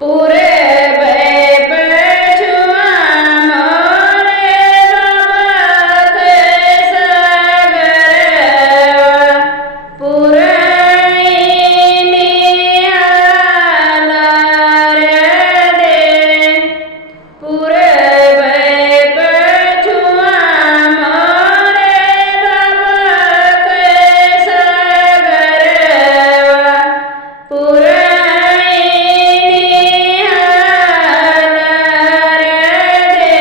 पूरे छुआ मोरे बाबा के सगरवा पुरैनी आला रे दे पूरे छुआ मोरे बाबा के सगरवा पुरैनी आला रे दे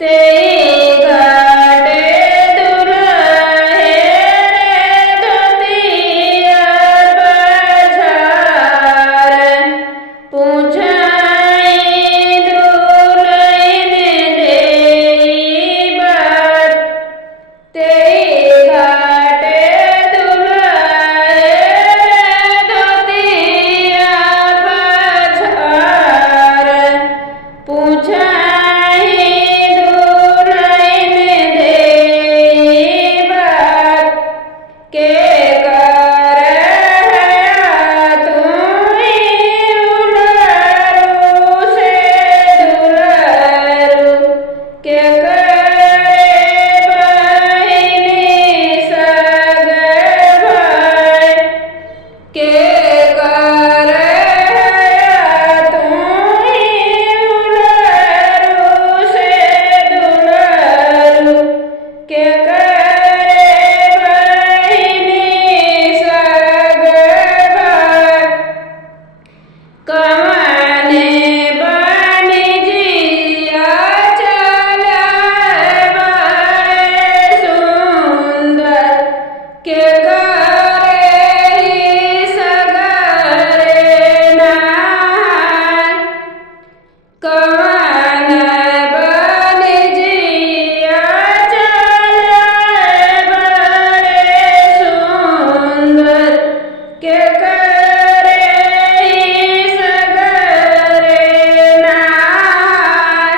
तेई घाटे दुल्हे रे धोतिया पछार पूछाई दुल्हन देई बात तेई घाटे दुल्हे रे धोतिया पछार पूछाई दुल्हन देई बात के कर तुम्ही उलरू से दुलरू के करे बहिनी सग भाई के कर तुम्ही उलरू से दुलरू के करे बहिनी सग भाई कमाने बनी जिया चला बड़े सुंदर के करे सगरे नाय कमान बनी जिया चला बड़े सुंदर के करे सगरे नाय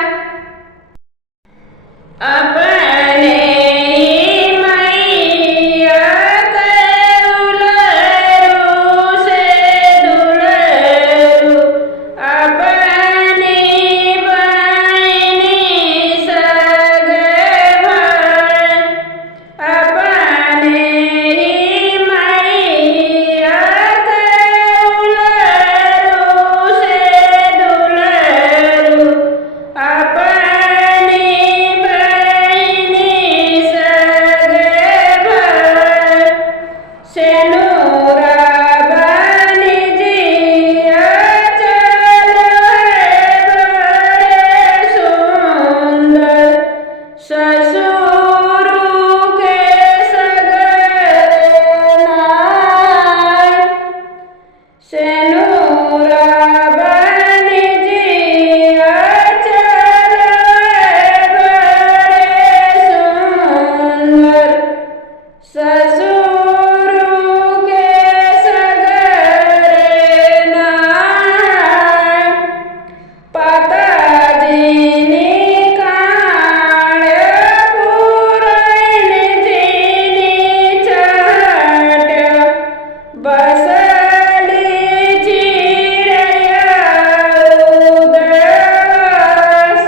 अपने ही मैया के उलरू से दुलरू अपनी बहिनी सग भाई अपने ही मैया के उलरू से दुलरू अपनी बहिनी सग भाई सेनुरा बनी जिया चला बड़े सुंदर ससुर के सगरे नाय सेनुरा बनी जिया चला बड़े सुंदर ससुर के सगरे नाय पाताजीनी काण पुरैन जीनी चाट बसली चिरैया उदास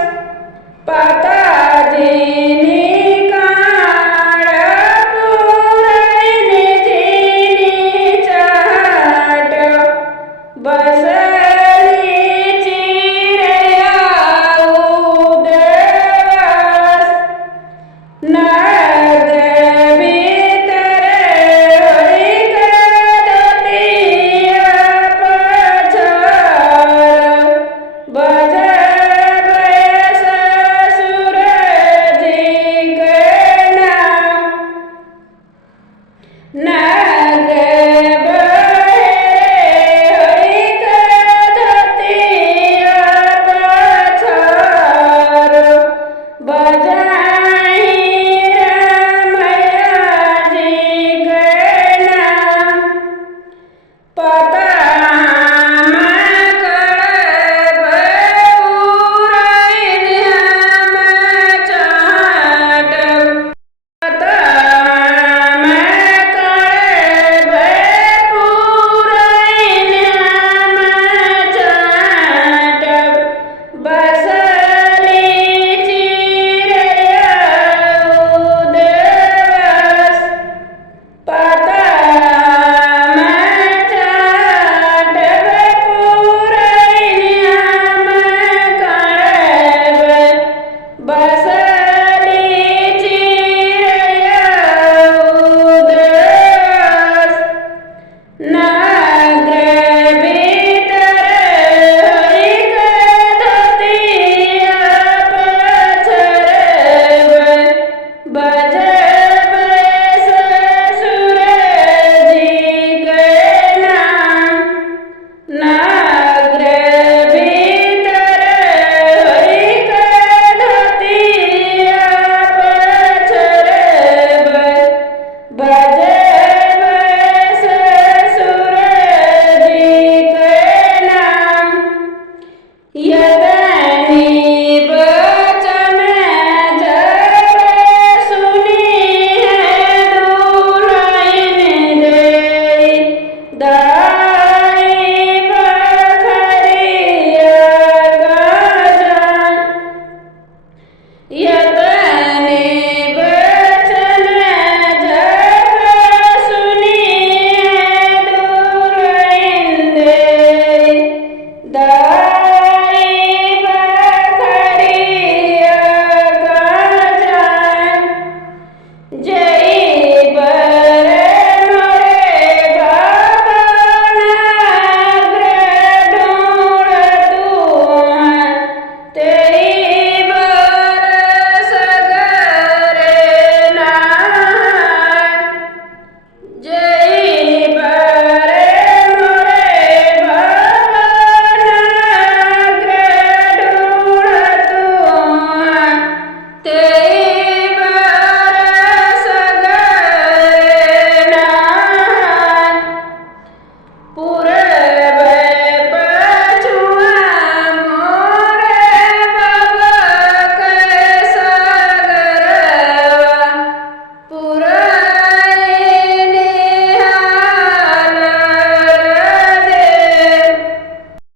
पाताजीनी काण पुरैन जीनी चाट बस